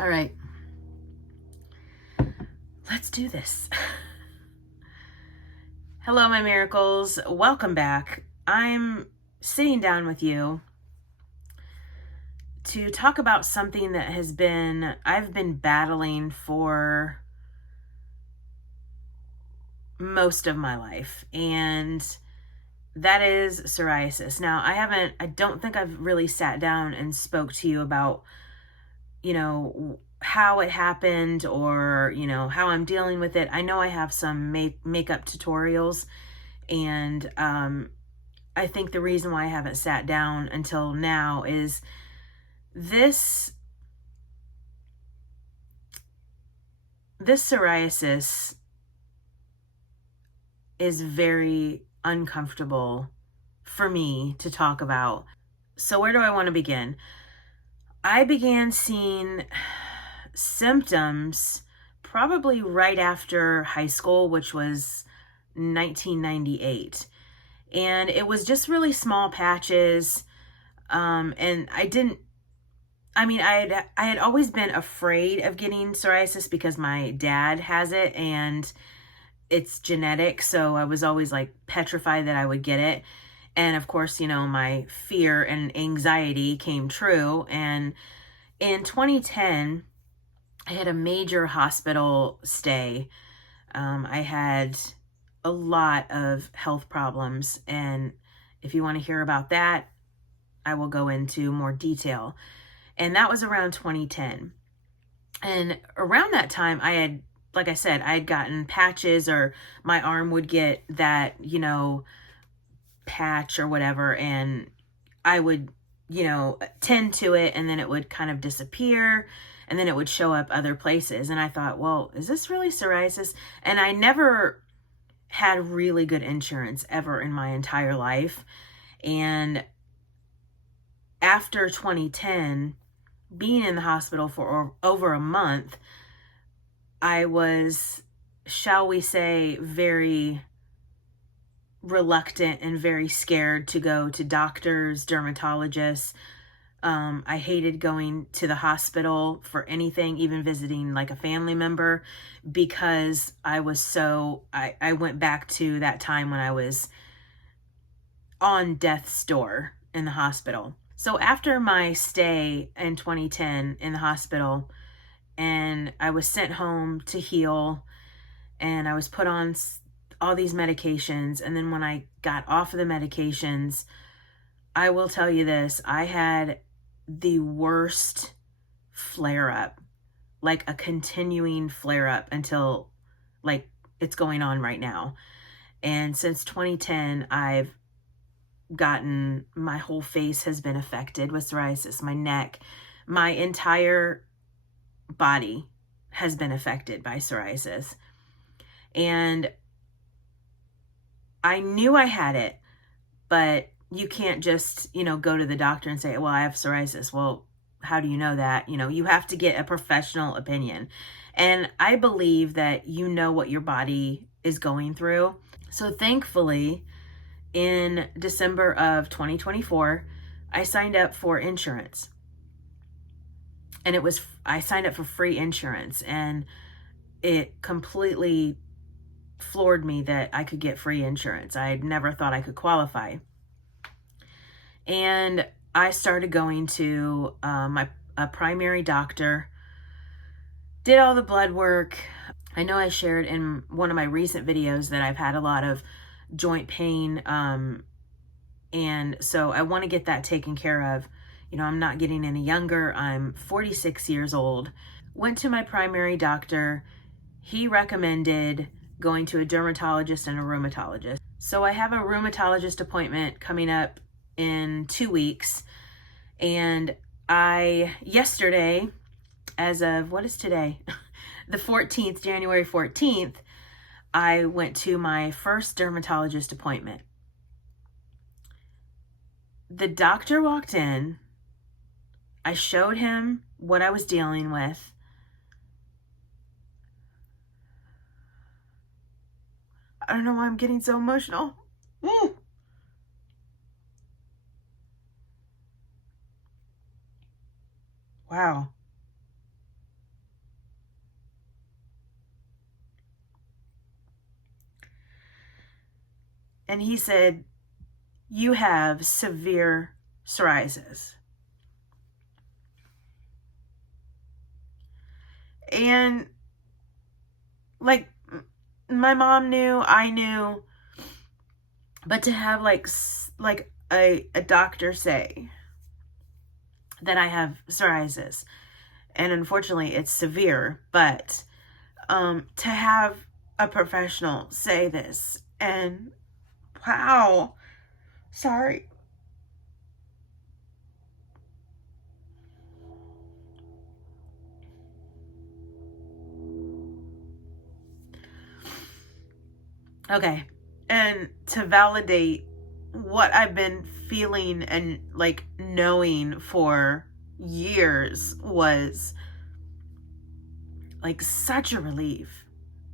All right, let's do this. Hello, my miracles. Welcome back. I'm sitting down with you to talk about something that I've been battling for most of my life, and that is psoriasis. Now, I don't think I've really sat down and spoke to you about, how it happened or, how I'm dealing with it. I know I have some makeup tutorials, and I think the reason why I haven't sat down until now is this psoriasis is very uncomfortable for me to talk about. So where do I want to begin? I began seeing symptoms probably right after high school, which was 1998. And it was just really small patches. And I had always been afraid of getting psoriasis because my dad has it and it's genetic. So I was always like petrified that I would get it. And of course, my fear and anxiety came true. And in 2010, I had a major hospital stay. I had a lot of health problems. And if you want to hear about that, I will go into more detail. And that was around 2010. And around that time, like I said, I had gotten patches, or my arm would get that, patch or whatever. And I would, tend to it, and then it would kind of disappear, and then it would show up other places. And I thought, well, is this really psoriasis? And I never had really good insurance ever in my entire life. And after 2010, being in the hospital for over a month, I was, shall we say, very reluctant and very scared to go to doctors, dermatologists. I hated going to the hospital for anything, even visiting like a family member, because I went back to that time when I was on death's door in the hospital. So after my stay in 2010 in the hospital, and I was sent home to heal, and I was put on all these medications. And then when I got off of the medications, I will tell you this, I had the worst flare up, like a continuing flare up until like it's going on right now. And since 2010, my whole face has been affected with psoriasis. My neck, my entire body has been affected by psoriasis. And I knew I had it, but you can't just, go to the doctor and say, well, I have psoriasis. Well, how do you know that? You have to get a professional opinion. And I believe that you know what your body is going through. So thankfully, in December of 2024, I signed up for insurance. And I signed up for free insurance, and it completely floored me that I could get free insurance. I had never thought I could qualify. And I started going to a primary doctor, did all the blood work. I know I shared in one of my recent videos that I've had a lot of joint pain. And so I want to get that taken care of. I'm not getting any younger. I'm 46 years old. Went to my primary doctor. He recommended going to a dermatologist and a rheumatologist. So I have a rheumatologist appointment coming up in 2 weeks. And yesterday, as of, what is today? The 14th, January 14th, I went to my first dermatologist appointment. The doctor walked in. I showed him what I was dealing with. I don't know why I'm getting so emotional. Woo! Wow. And he said, you have severe psoriasis. And like, my mom knew, I knew, but to have like a doctor say that I have psoriasis, and unfortunately it's severe, but to have a professional say this, and wow, sorry. Okay. And to validate what I've been feeling and like knowing for years was like such a relief.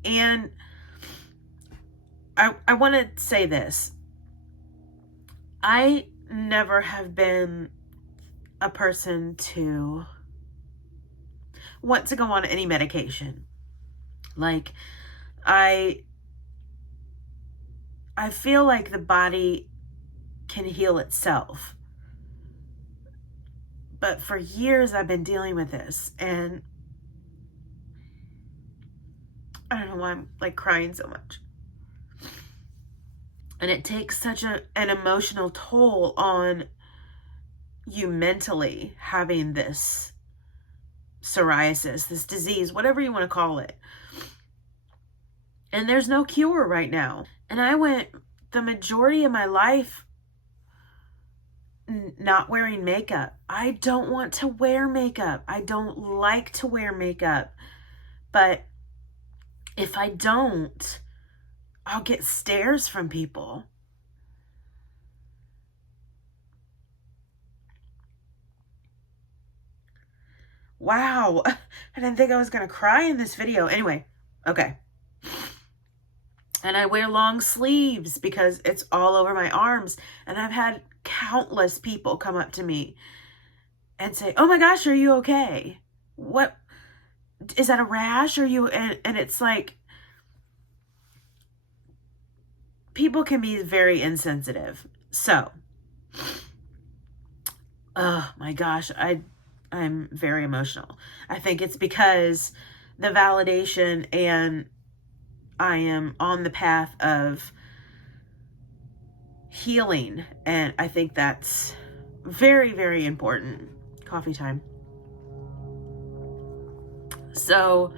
And I want to say this. I never have been a person to want to go on any medication. Like, I feel like the body can heal itself. But for years I've been dealing with this, and I don't know why I'm like crying so much. And it takes such an emotional toll on you mentally, having this psoriasis, this disease, whatever you want to call it. And there's no cure right now. And I went the majority of my life not wearing makeup. I don't want to wear makeup. I don't like to wear makeup. But if I don't, I'll get stares from people. Wow. I didn't think I was going to cry in this video. Anyway, okay. And I wear long sleeves because it's all over my arms. And I've had countless people come up to me and say, oh my gosh, are you okay? What, is that a rash? Are you, and it's like, people can be very insensitive. So, oh my gosh, I'm very emotional. I think it's because the validation, and I am on the path of healing. And I think that's very, very important. Coffee time. So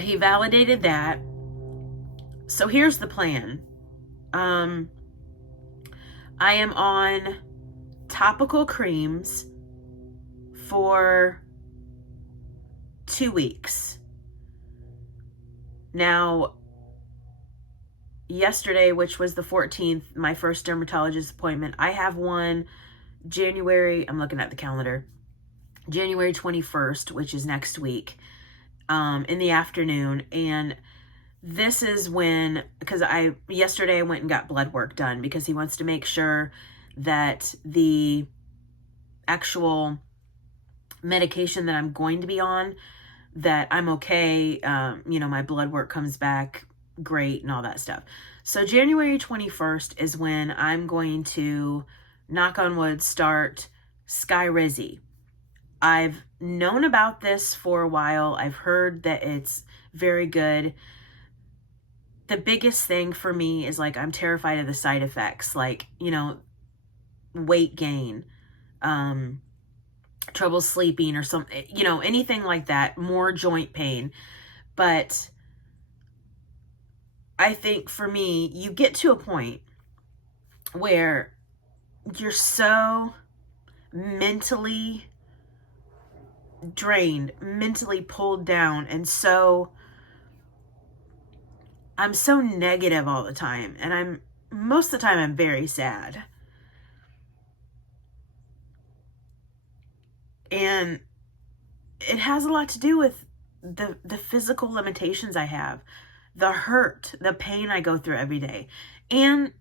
he validated that. So here's the plan. I am on topical creams for 2 weeks. Now, yesterday, which was the 14th, my first dermatologist appointment, I have one January, I'm looking at the calendar, January 21st, which is next week, in the afternoon. And this is when, because yesterday I went and got blood work done because he wants to make sure that the actual medication that I'm going to be on, that I'm okay. My blood work comes back great and all that stuff. So January 21st is when I'm going to, knock on wood, start Skyrizi. I've known about this for a while. I've heard that it's very good. The biggest thing for me is like, I'm terrified of the side effects, like, weight gain, trouble sleeping or something, anything like that, more joint pain. But I think for me, you get to a point where you're so mentally drained, mentally pulled down, and I'm so negative all the time, and most of the time I'm very sad. And it has a lot to do with the physical limitations I have, the hurt, the pain I go through every day. And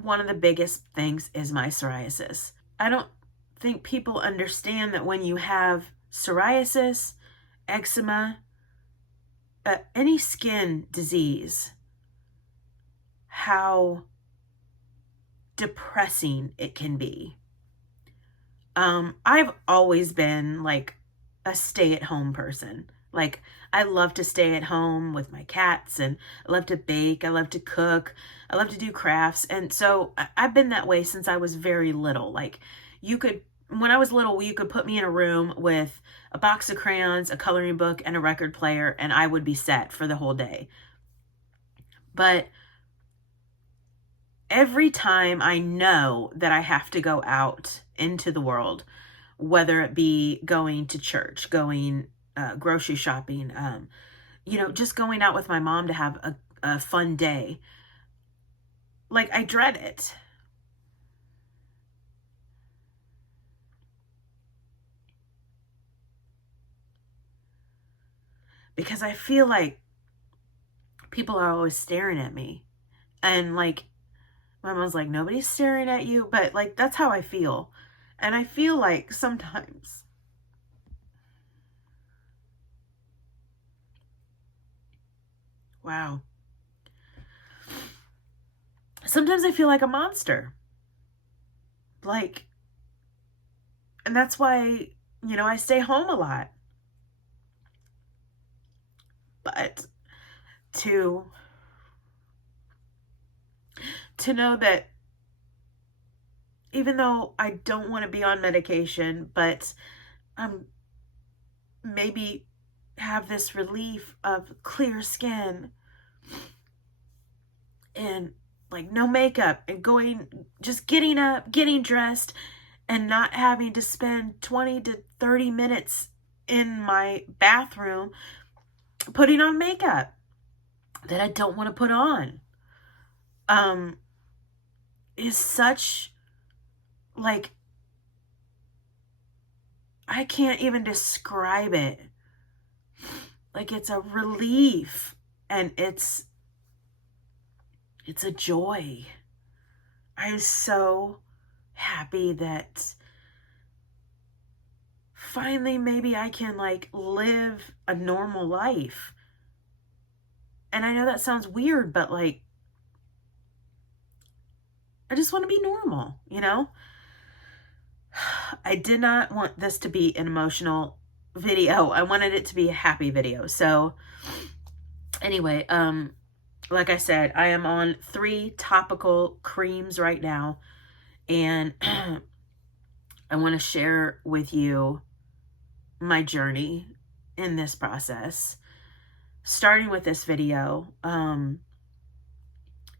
one of the biggest things is my psoriasis. I don't think people understand that when you have psoriasis, eczema, any skin disease how depressing it can be. I've always been like a stay-at-home person. Like, I love to stay at home with my cats, and I love to bake, I love to cook, I love to do crafts. And so I've been that way since I was very little. Like, when I was little, you could put me in a room with a box of crayons, a coloring book, and a record player, and I would be set for the whole day. But every time I know that I have to go out into the world, whether it be going to church, going grocery shopping, just going out with my mom to have a fun day, like, I dread it. Because I feel like people are always staring at me. And like, my mom's like, nobody's staring at you. But like, that's how I feel. And I feel like sometimes wow. Sometimes I feel like a monster. Like, and that's why, I stay home a lot. But to know that even though I don't want to be on medication, but maybe have this relief of clear skin and like no makeup, and just getting up, getting dressed, and not having to spend 20 to 30 minutes in my bathroom putting on makeup that I don't want to put on, is such, like, I can't even describe it. Like, it's a relief, and it's a joy. I'm so happy that finally maybe I can like live a normal life. And I know that sounds weird, but like, I just want to be normal, I did not want this to be an emotional video. I wanted it to be a happy video. So anyway, like I said, I am on 3 topical creams right now, and I want to share with you my journey in this process, starting with this video.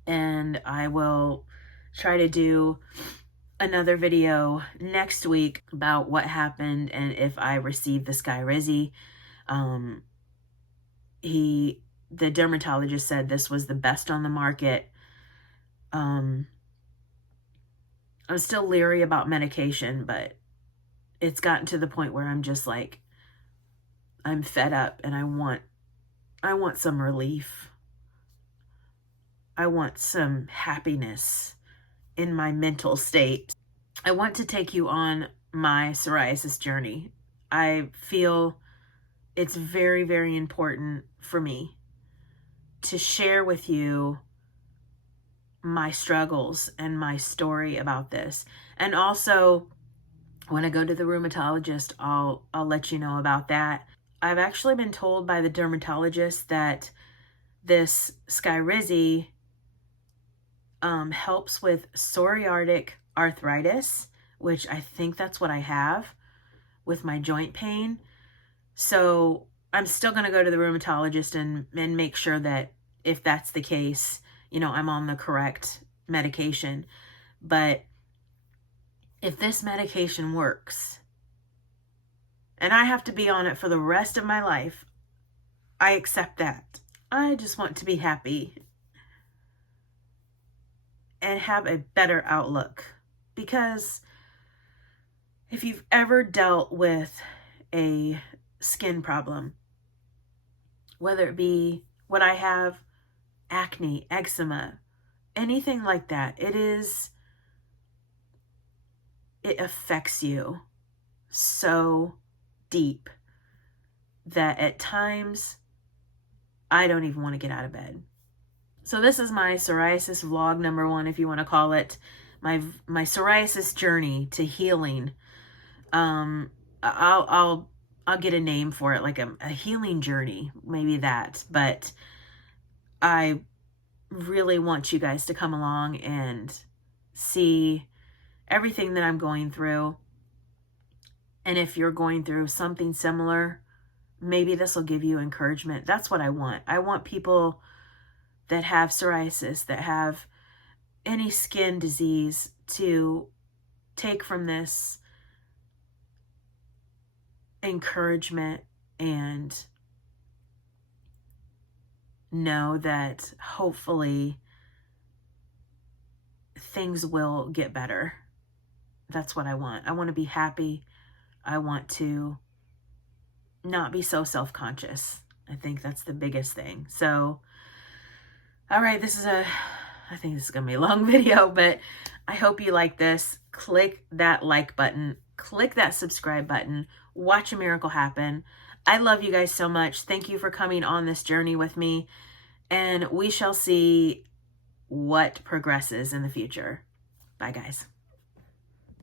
And I will try to do another video next week about what happened and if I received the Skyrizi. The dermatologist said this was the best on the market. I'm still leery about medication, but it's gotten to the point where I'm just like, I'm fed up, and I want some relief. I want some happiness in my mental state. I want to take you on my psoriasis journey. I feel it's very, very important for me to share with you my struggles and my story about this. And also, when I go to the rheumatologist, I'll let you know about that. I've actually been told by the dermatologist that this Skyrizi helps with psoriatic arthritis, which I think that's what I have with my joint pain. So I'm still going to go to the rheumatologist and make sure that if that's the case, I'm on the correct medication. But if this medication works and I have to be on it for the rest of my life, I accept that. I just want to be happy and have a better outlook. Because if you've ever dealt with a skin problem, whether it be what I have, acne, eczema, anything like that, it affects you so deep that at times I don't even want to get out of bed. So this is my psoriasis vlog number 1, if you want to call it. My psoriasis journey to healing. I'll get a name for it, like a healing journey, maybe that. But I really want you guys to come along and see everything that I'm going through. And if you're going through something similar, maybe this will give you encouragement. That's what I want. I want people that have psoriasis, that have any skin disease, to take from this encouragement and know that hopefully things will get better. That's what I want. I want to be happy. I want to not be so self-conscious. I think that's the biggest thing. So, all right, I think this is going to be a long video, but I hope you like this. Click that like button. Click that subscribe button. Watch a miracle happen. I love you guys so much. Thank you for coming on this journey with me. And we shall see what progresses in the future. Bye, guys.